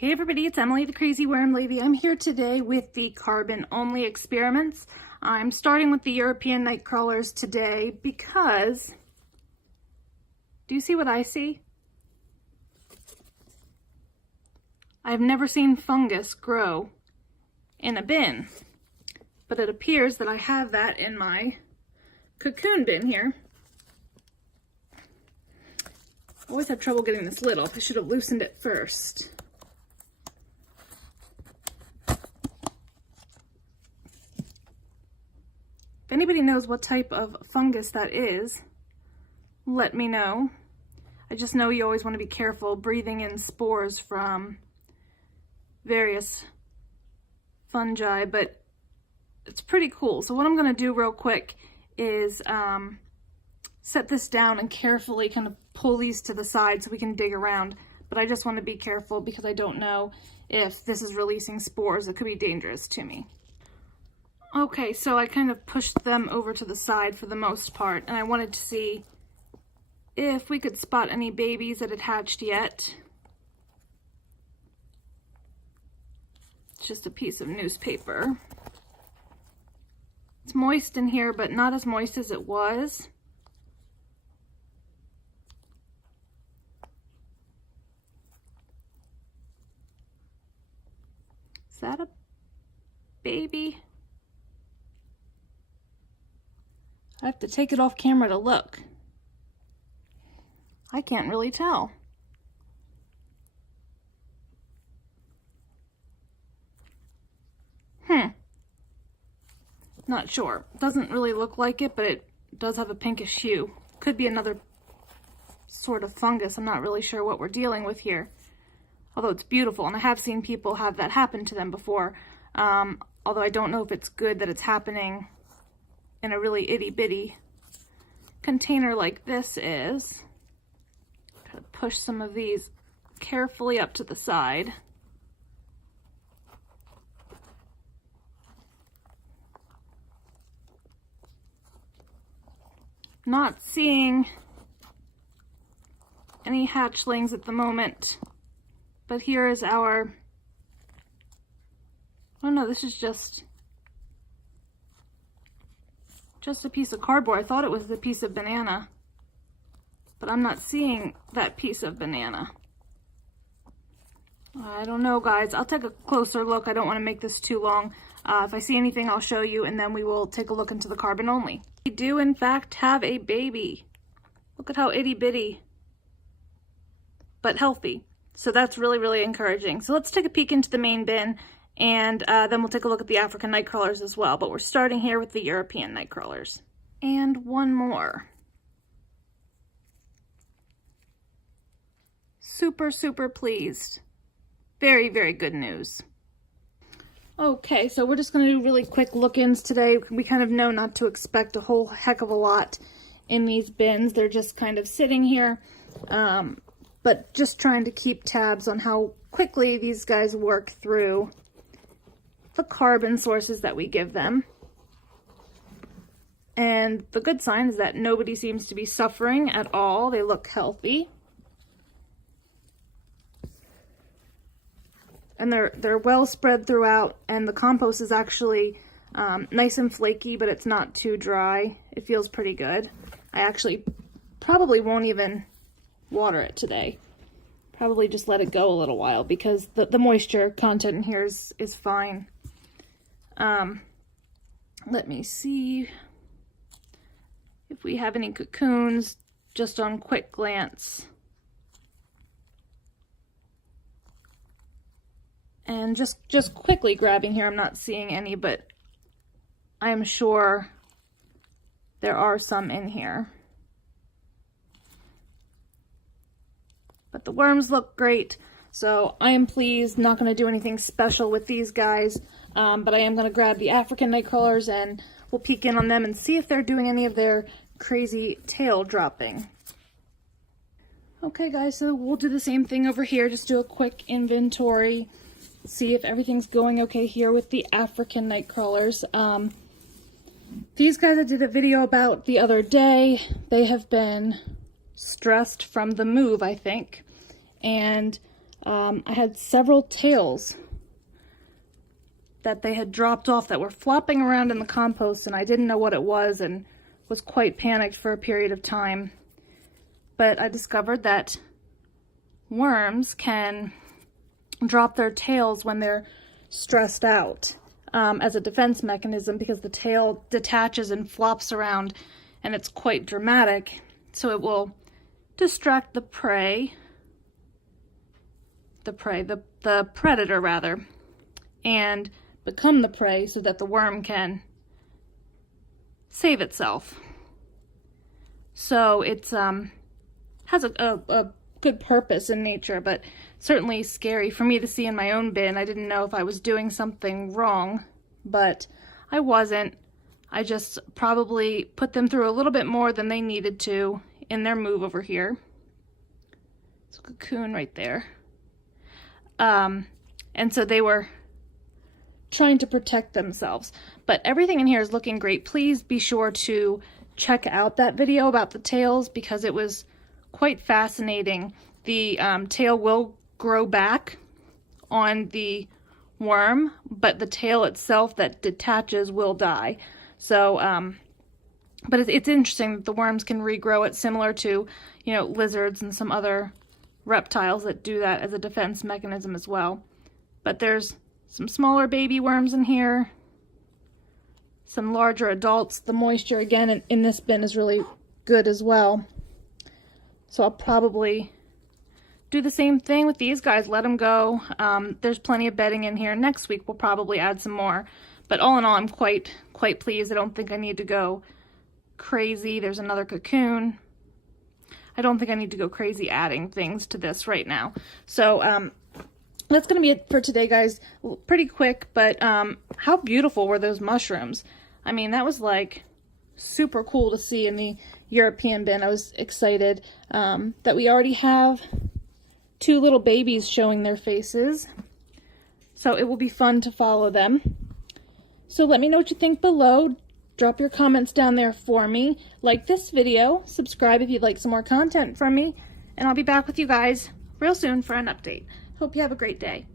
Hey everybody, it's Emily, the Crazy Worm Lady. I'm here today with the carbon-only experiments. I'm starting with the European night crawlers today because, do you see what I see? I've never seen fungus grow in a bin, but it appears that I have that in my cocoon bin here. I always have trouble getting this lid off. I should have loosened it first. If anybody knows what type of fungus that is, let me know. I just know you always want to be careful breathing in spores from various fungi, but it's pretty cool. So what I'm going to do real quick is set this down and carefully kind of pull these to the side so we can dig around. But I just want to be careful because I don't know if this is releasing spores that could be dangerous to me. Okay, so I kind of pushed them over to the side for the most part, and I wanted to see if we could spot any babies that had hatched yet. It's just a piece of newspaper. It's moist in here, but not as moist as it was. Is that a baby? I have to take it off camera to look. I can't really tell. Not sure. Doesn't really look like it, but it does have a pinkish hue. Could be another sort of fungus. I'm not really sure what we're dealing with here. Although it's beautiful, and I have seen people have that happen to them before. Although I don't know if it's good that it's happening in a really itty-bitty container like this is. Try to push some of these carefully up to the side. Not seeing any hatchlings at the moment, but here is our, oh no, this is just a piece of cardboard. I thought it was a piece of banana, but I'm not seeing that piece of banana. I don't know, guys. I'll take a closer look. I don't want to make this too long. If I see anything, I'll show you, and then we will take a look into the carbon only. We do, in fact, have a baby. Look at how itty-bitty, but healthy. So that's really, really encouraging. So let's take a peek into the main bin, and then we'll take a look at the African night crawlers as well. But we're starting here with the European night crawlers. And one more. Super, super pleased. Very, very good news. Okay, so we're just going to do really quick look-ins today. We kind of know not to expect a whole heck of a lot in these bins. They're just kind of sitting here, but just trying to keep tabs on how quickly these guys work through the carbon sources that we give them. And the good sign is that nobody seems to be suffering at all. They look healthy. And they're well spread throughout, and the compost is actually nice and flaky, but it's not too dry. It feels pretty good. I actually probably won't even water it today. Probably just let it go a little while because the moisture content in here is fine. Let me see if we have any cocoons just on quick glance. And just quickly grabbing here, I'm not seeing any, but I am sure there are some in here. But the worms look great, so I am pleased. Not going to do anything special with these guys, but I am going to grab the African night crawlers and we'll peek in on them and see if they're doing any of their crazy tail dropping. Okay guys, so we'll do the same thing over here. Just do a quick inventory. See if everything's going okay here with the African night crawlers. These guys I did a video about the other day. They have been stressed from the move, I think. And I had several tails that they had dropped off that were flopping around in the compost, and I didn't know what it was and was quite panicked for a period of time. But I discovered that worms can drop their tails when they're stressed out as a defense mechanism, because the tail detaches and flops around, and it's quite dramatic. So it will distract the predator rather, and become the prey so that the worm can save itself. So it's has a good purpose in nature, but certainly scary for me to see in my own bin. I didn't know if I was doing something wrong, but I wasn't. I just probably put them through a little bit more than they needed to in their move over here. It's a cocoon right there. And so they were trying to protect themselves. But everything in here is looking great. Please be sure to check out that video about the tails, because it was quite fascinating. The tail will grow back on the worm, but the tail itself that detaches will die. So, but it's interesting that the worms can regrow it, similar to, you know, lizards and some other reptiles that do that as a defense mechanism as well. But there's some smaller baby worms in here, some larger adults. The moisture again in this bin is really good as well. So I'll probably do the same thing with these guys, let them go. There's plenty of bedding in here. Next week we'll probably add some more. But all in all, I'm quite pleased. I don't think I need to go crazy. There's another cocoon. I don't think I need to go crazy adding things to this right now. So that's going to be it for today, guys. Pretty quick, but how beautiful were those mushrooms? I mean, that was like super cool to see in the European bin. I was excited that we already have 2 little babies showing their faces. So it will be fun to follow them. So let me know what you think below. Drop your comments down there for me. Like this video, subscribe if you'd like some more content from me, and I'll be back with you guys real soon for an update. Hope you have a great day.